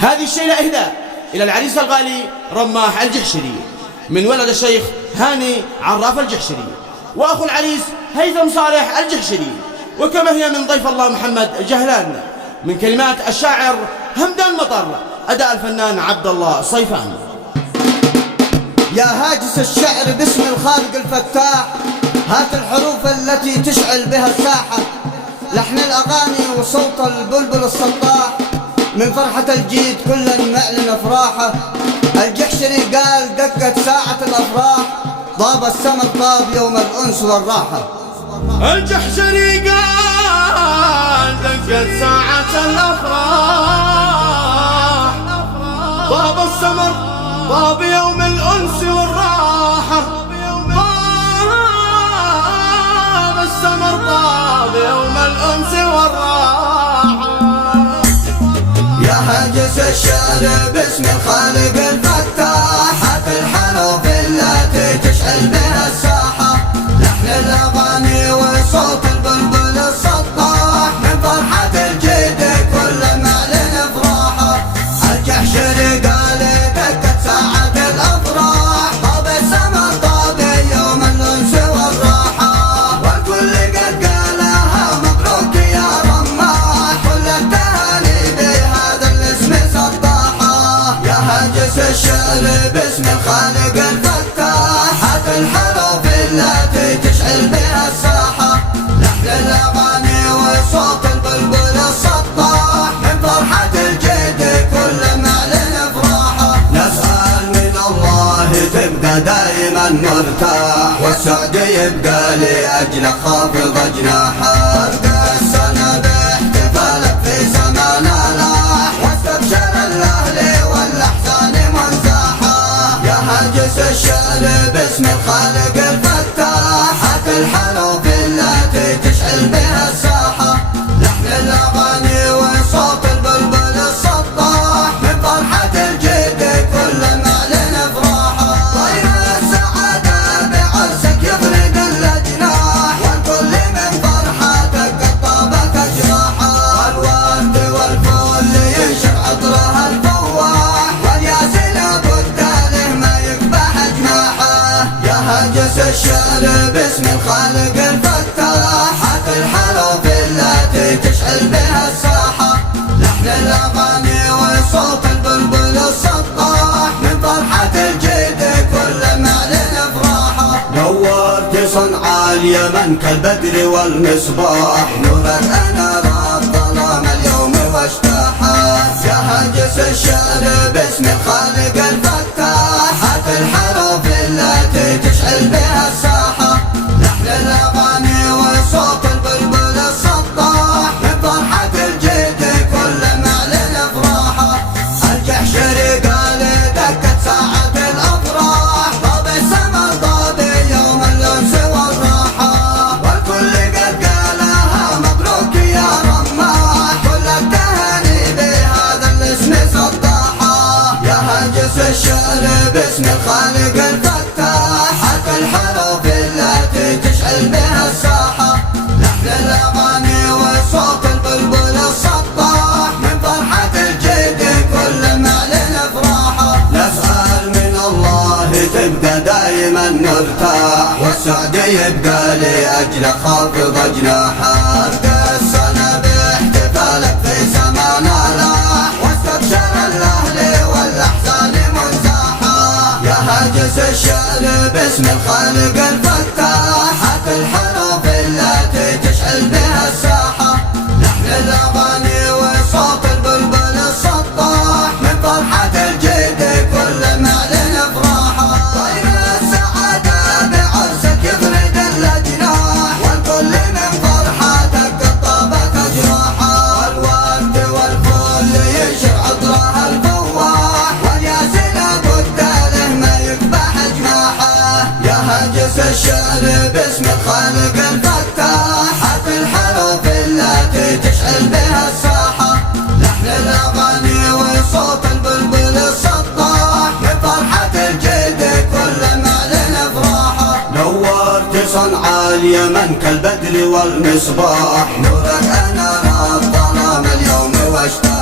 هذه الشيلة إهداء إلى العريس الغالي رماح الجحشري من ولد الشيخ هاني عراف الجحشري، وأخو العريس هيثم صالح الجحشري. وكما هي من ضيف الله محمد جهلان، من كلمات الشاعر همدان مطر، أداء الفنان عبد الله صيفان. يا هاجس الشعر باسم الخالق الفتاح، هات الحروف التي تشعل بها الساحة، لحن الأغاني وصوت البلبل السطاح، من فرحة الجيد كل معلن أفراحه. الجحشري قال دقت ساعة الأفراح، طاب السمر طاب يوم الأنس والراحة. الجحشري قال دقت ساعة الأفراح، طاب السمر طاب يوم الأنس والراحة، طاب السمر طاب يوم الأنس والراحة. يا هاجس الشعر باسم الخالق الفتاح، هات الحروف التي تشعل بها الساحة، لحن الأغاني وصوت البلبل السطاح، من فرحة الجيد كل معلن أفراحه. الجحشري قال دقت ساعة الأفراح، طاب السمر طاب يوم الأنس والراحة، والكل قد قالها مبروك يا رماح، كل التهاني بهذا الاسم سطاحة. يا هاجس الشعر باسم الخالق الفتاح، هات الحروف التي تشعل بها الساحة، لحن الأغاني وصوت البلبل السطاح، من فرحة الجيد كل معلن أفراحه. نسأل من الله تبقى دائما مرتاح، والسعد يبقى لأجلك خافض جناحه. ارقى السنة باحتفالك في زمان لاح، واستبشر الأهل والأحزان منزاحة. يا هاجس الشعر باسم الخالق الفتاح، هات الحروف التي تشعل بها الساحة، لحن الأغاني وصوت البلبل السطاح، من فرحة الجيد كل معلن أفراحه. طير السعادة بعرسك يفرد الأجناح، والكل من فرحتك قد طابت أجراحه. الورد والفل ينشر عطرها الفواح، والياسين لابد له ما يقبح جناحه. يا هاجس الشعر باسم الخالق الفتاح، هات الحروف التي تشعل بها الساحة، لحن الأغاني وصوت البلبل السطاح، من فرحة الجيد كل معلن أفراحه. نورت صنع اليمن كالبدر والمصباح، نورك أنار الظلام اليوم واجتاحه. يا هاجس الشعر باسم الخالق الفتاح، هات الحروف التي تشعل بها الساحة، لحن الأغاني وصوت البلبل السطاح، من فرحة الجيد كل معلن أفراحه. الجحشري قال دقت ساعة الأفراح، طاب السمر طاب يوم الأنس والراحة، والكل قد قالها مبروك يا رماح، كل التهاني بهذا الاسم سطاحة. يا هاجس الشعر باسم الخالق الفتاح، هات الحروف التي تشعل بها الساحة، لحن الأغاني وصوت البلبل السطاح، من فرحة الجيد كل معلن أفراحه. نسأل من الله تبقى دائما مرتاح، والسعد يبقى لأجلك خافض جناحه. ارقى السنة باحتفالك في زمان لاح، واستبشر الأهل والأحزان منزاحة. يا هاجس الشعر باسم الخالق الفتاح، هات الحروف التي تشعل بها الساحة، لحن الأغاني وصوت البلبل السطاح، من فرحة الجيد كل معلن أفراحه. طير السعادة بعرسك يفرد الأجناح، والكل من فرحتك قد طابت أجراحه. الورد والفل ينشر عطرها الفواح، والياسين لابد له ما يقبح جناحه. يا هاجس الشعر باسم الخالق الفتاح، هات الحروف التي تشعل بها الساحة، لحن الأغاني وصوت البلبل السطاح، من فرحة الجيد كل معلن أفراحه. نورت صنع اليمن كالبدر والمصباح، نورك أنار الظلام اليوم واجتاح.